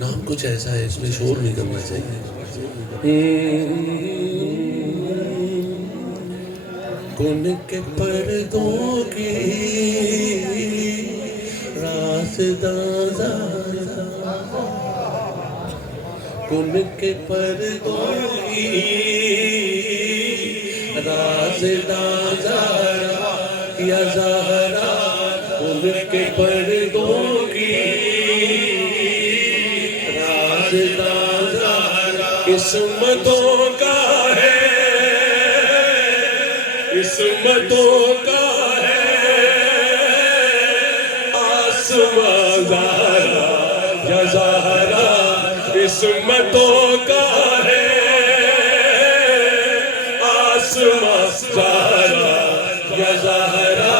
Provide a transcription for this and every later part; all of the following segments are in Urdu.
نام کچھ ایسا ہے اس میں شور نہیں کرنا چاہیے. کن کے پردوں کی رازداں کن کے پردوں کی رازداں یا زہرا کن کے پردوں کی رازداں قسمتوں کا ہے قسمتوں کا ہے آسمان زہرا یا زہرا قسمتوں کا ہے آسمان زہرا یا زہرا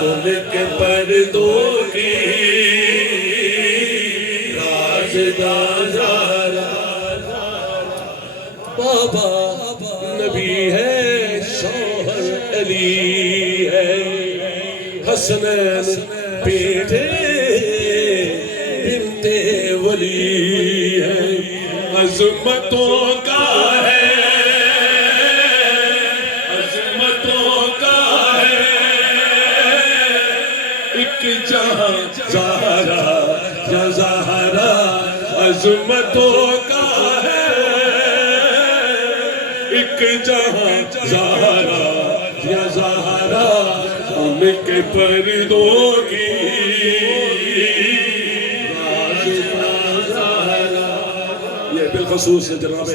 کن کے پردوں کی رازداں زہرا. بابا نبی ہے شوہر علی ہے حسنین بیٹے بنت ولی ہے عظمتوں کا ہے عظمتوں کا ہے ایک جہاں زہرا یا زہرا عظمتوں کا ہے ایک جہاں زہرا یا زہرا ان کے پردوں کی یہ بالخصوص جناب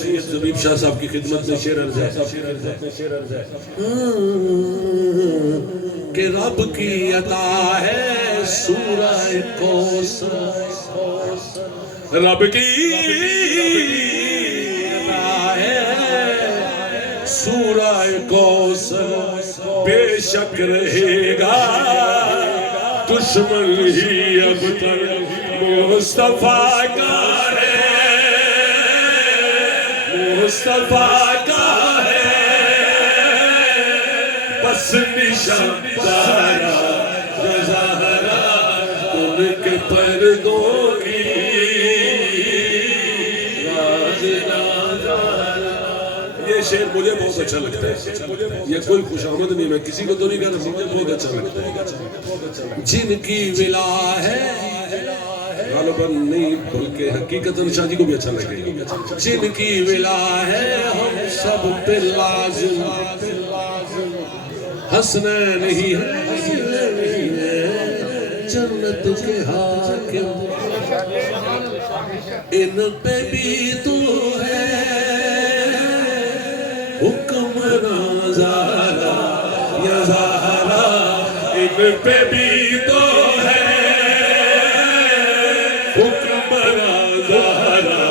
سید زبیب شاہ صاحب کی خدمت میں شعر عرض ہے کہ رب کی عطا ہے سورہ کوثر رب کی سورہ کوثر بے شک رہے گا دشمن ہی اب تک مصطفیٰ کا ہے مصطفیٰ کا ہے بس نشان زہرا یا زہرا ان کے پردوں کی یہ شعر مجھے بہت اچھا لگتا ہے یہ کوئی خوش آمد نہیں میں کسی کو تو نہیں کہہ رہا مجھے بہت اچھا لگتا ہے جن کی ولا ہے غالباً نہیں بلکہ حقیقتاً شاہ جی کو بھی اچھا لگے جن کی ولا ہے ہم سب پہ لازم حسنین ہی ہے جنت کے حاکم ان پہ بھی تو ہے حکمراں زہرا یا زہرا ان پہ بھی تو ہے حکمراں زہرا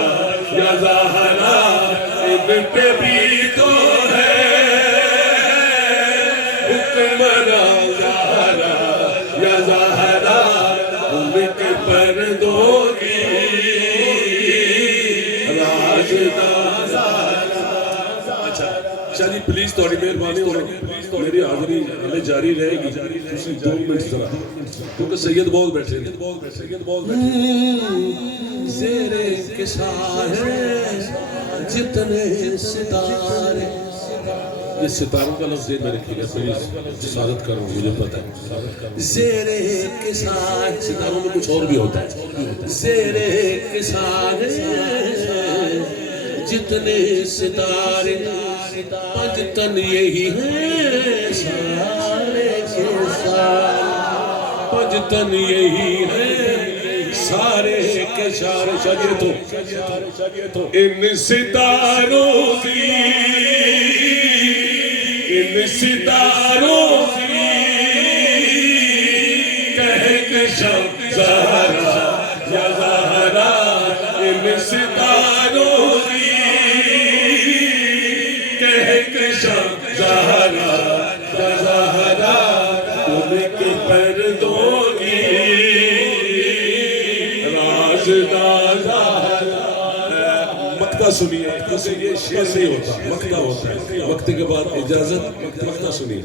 یا زہرا ان پہ بھی تو ہے حکمراں زہرا یا زہرا ان کے پردوں کی رازداں. شاہ جی پلیز تھوڑی مہربانی اور میری حاضری ہمیں جاری رہے گی کسی 2 منٹ ذرا کیونکہ سید بہت بیٹھے ہیں زیر کساں ہے جتنے ستارے یہ ستاروں کا لفظ میں رکھیے گا پلیز جسارت کروں مجھے پتہ ہے زیر کساں ستاروں میں کچھ اور بھی ہوتا ہے زیر کساں جتنے ستارے پنج تن یہی ہیں سارے کے سارے پنج تن یہی ہیں سارے کے سارے شاگردوں ان ستاروں کی کہکشاں زہرا یا زہرا ان ستاروں کی کہکشاں زہرا یا زہرا ان کے پردوں کی رازداں زہرا. مقطع سنیے یہ شعر نہیں ہوتا مقطع ہوتا ہے مقطع کے بعد اجازت مقطع سنیے.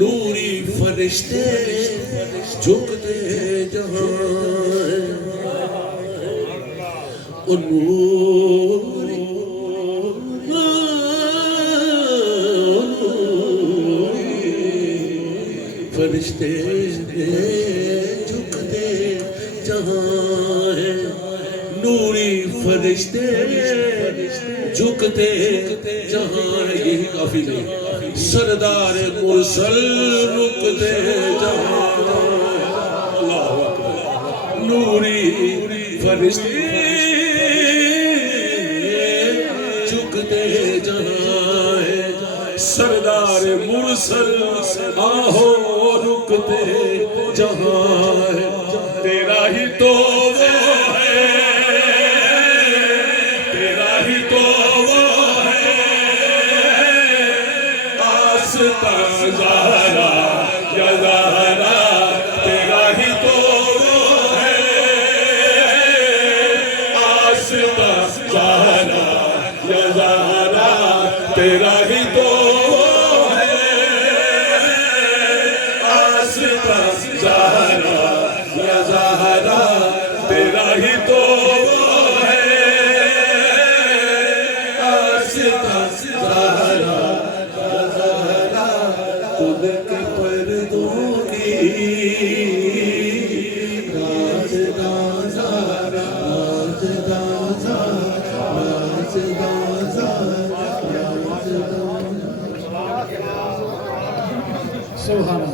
نوری فرشتے جھکتے جہاں فرشتے جھکتے جہاں ہے نوری فرشتے جھکتے جہاں ہے یہی کافی نہیں سردار مرسل رکتے جہاں اللہ اکبر نوری فرشتے جھکتے جہاں ہے سردار مرسل آہو رکتے جہاں ہے تیرا ہی تو وہ ہے تیرا ہی تو وہ ہے آستا زہرا یا زہرا تیرا ہی تو وہ ہے آستا زہرا یا زہرا تیرا ہی تو زہرا یا زہرا تیرا ہی تو ہے آستا زہرا یا زہرا خود کے پردوں کی رازداں زہرا رازداں زہرا رازداں زہرا سبحان